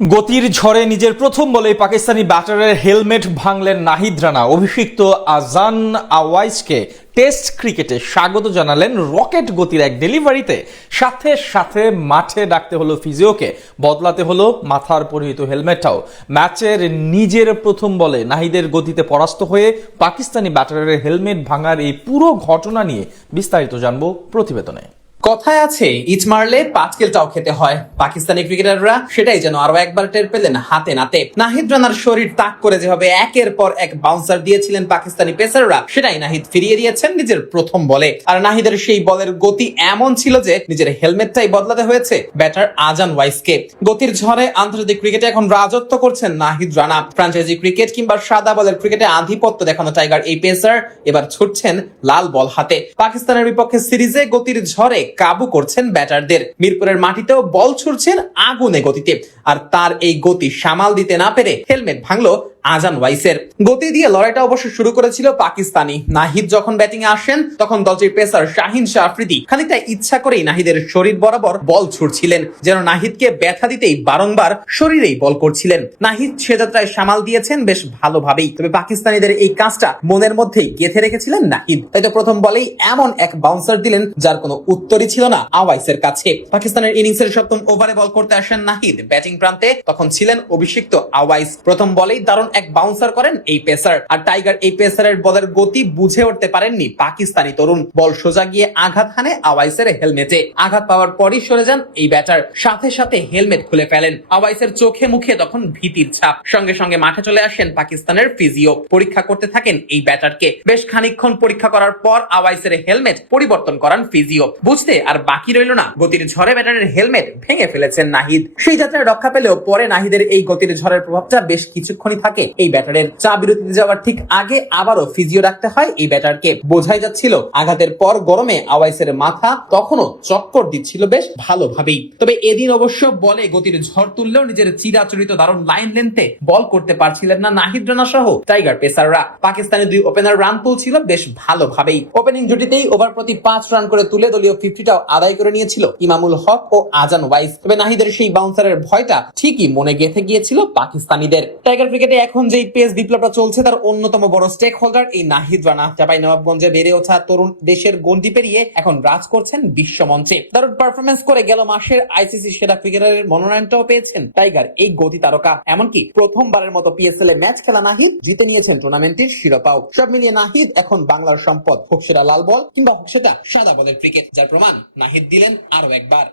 গতির ঝড়ে নিজের প্রথম বলেই পাকিস্তানি ব্যাটারের হেলমেট ভাঙলেন নাহিদ রানা। অভিষিক্ত আজান আওয়াইসকে টেস্ট ক্রিকেটে স্বাগত জানালেন রকেট গতির এক ডেলিভারিতে। সাথে সাথে মাঠে ডাকতে হলো ফিজিওকে, বদলাতে হলো মাথার পরিহিত হেলমেটটাও। ম্যাচের নিজের প্রথম বলে নাহিদের গতিতে পরাস্ত হয়ে পাকিস্তানি ব্যাটারের হেলমেট ভাঙার এই পুরো ঘটনা নিয়ে বিস্তারিত জানবো প্রতিবেদনে। কথায় আছে ইট মারলে পাটকেলটাও খেতে হয়। পাকিস্তানি ক্রিকেটাররা সেটাই যেন আরো একবার টের পেলেন হাতে নাতে। নাহিদ রানার শরীর তাক করে যেভাবে একের পর এক বাউন্সার দিয়েছিলেন পাকিস্তানি পেসাররা, সেটাই নাহিদ ফিরিয়ে দিয়েছেন নিজের প্রথম বলে। আর নাহিদের সেই বলের গতি এমন ছিল যে নিজের হেলমেটটাই বদলাতে হয়েছে ব্যাটার আজান ওয়াইসকে। গতির ঝড়ে আন্তর্জাতিক ক্রিকেটে এখন রাজত্ব করছেন নাহিদ রানা। ফ্র্যাঞ্চাইজি ক্রিকেট কিংবা সাদা বলের ক্রিকেটে আধিপত্য দেখানো টাইগার এই পেসার এবার ছুটছেন লাল বল হাতে। পাকিস্তানের বিপক্ষে সিরিজে গতির ঝড়ে কাবু করছেন ব্যাটারদের। মিরপুরের মাটিতেও বল ছুড়ছেন আগুনে গতিতে। আর তার এই গতি সামাল দিতে না পেরে হেলমেট ভাঙলো আজান ওয়াইসের। গতি দিয়ে লড়াইটা অবশ্য শুরু করেছিল পাকিস্তানি। নাহিদ যখন ব্যাটিং এ আসেন তখন দলটির পেসার শাহিন শাহ আফ্রিদি খানিকটা ইচ্ছা করেই নাহিদের শরীর বরাবর বল ছুড়ছিলেন, যেন নাহিদকে ব্যথা দিতেই বারংবার শরীরেই বল করছিলেন। নাহিদ সে যাত্রায় সামাল দিয়েছেন বেশ ভালোভাবেই, তবে পাকিস্তানিদের এই কাজটা মনের মধ্যেই গেঁথে রেখেছিলেন নাহিদ। তাই তো প্রথম বলেই এমন এক বাউন্সার দিলেন যার কোনো উত্তরই ছিল না আওয়াইসের কাছে। পাকিস্তানের ইনিংসের সপ্তম ওভারে বল করতে আসেন নাহিদ। ব্যাটিং প্রান্তে তখন ছিলেন অভিষিক্ত আওয়াইস। প্রথম বলেই দারুণ এক বাউন্সার করেন এই পেসার। আর টাইগার এই পেসারের বলের গতি বুঝে উঠতে পারেননি পাকিস্তানি তরুণ। বল সোজা গিয়ে আঘাত হানে আওয়াইসের হেলমেটে। আঘাত পাওয়ার পরই সরে যান এই ব্যাটার। সাথে সাথে হেলমেট খুলে ফেলেন। আওয়াইসের চোখে মুখে তখন ভীতির ছাপ। সঙ্গে সঙ্গে মাঠে চলে আসেন পাকিস্তানের ফিজিও। পরীক্ষা করতে থাকেন এই ব্যাটারকে। বেশ খানিকক্ষণ পরীক্ষা করার পর আওয়াইসের হেলমেট পরিবর্তন করান ফিজিও। বুঝতে আর বাকি রইল না, গতির ঝড়ে ব্যাটারের হেলমেট ভেঙে ফেলেছেন নাহিদ। সেই যাত্রায় রক্ষা পেলেও পরে নাহিদের এই গতির ঝড়ের প্রভাবটা বেশ কিছুক্ষণই থাকে এই ব্যাটারের। চা বিরতিতে যাওয়ার ঠিক আগে আবারও ফিজিও রাখতে হয় এই ব্যাটারকে। বোঝাই যাচ্ছিল আঘাতের পর গরমে আওয়াইসের মাথা তখনও চক্কর দিচ্ছিল বেশ ভালোভাবেই। তবে এদিন অবশ্য বলে গতির ঝড় তুললেও নিজের চিরাচরিত দারুণ লাইন লেন্থে বল করতে পারছিলেন না নাহিদ রানা সহ টাইগার পেসাররা। পাকিস্তানি দুই ওপেনার রান তুলছিল বেশ ভালোভাবেই। ওপেনিং জুটিতেই ওভার প্রতি 5 রান করে তুলে দলীয় 50টাও আদায় করে নিয়েছিল ইমামুল হক ও আজান ওয়াইস। তবে নাহিদের সেই বাউন্সারের ভয়টা ঠিকই মনে গেঁথে গিয়েছিল পাকিস্তানিদের। টাইগার ক্রিকেটে এখন যেই পেস বিপ্লবটা চলছে তার অন্যতম বড় স্টেক হোল্ডার এই নাহিদ রানা। চাঁপাইনবাবগঞ্জে বেড়ে ওঠা তরুণ দেশের গন্ডি পেরিয়ে এখন রাজ করছেন বিশ্বমঞ্চে। দারুণ পারফরমেন্স করে গেল মাসের আইসিসি সেরা ক্রিকেটারের মনোনয়নটাও পেয়েছেন টাইগার এই গতি তারকা। এমনকি প্রথমবারের মতো পিএসএল এ ম্যাচ খেলা নাহিদ জিতে নিয়েছেন টুর্নামেন্টের শিরোপাও। সব মিলিয়ে নাহিদ এখন বাংলার সম্পদ, হোক সেটা লাল বল কিংবা হোক সেটা সাদা বলের ক্রিকেট, যার প্রমাণ নাহিদ দিলেন আরো একবার।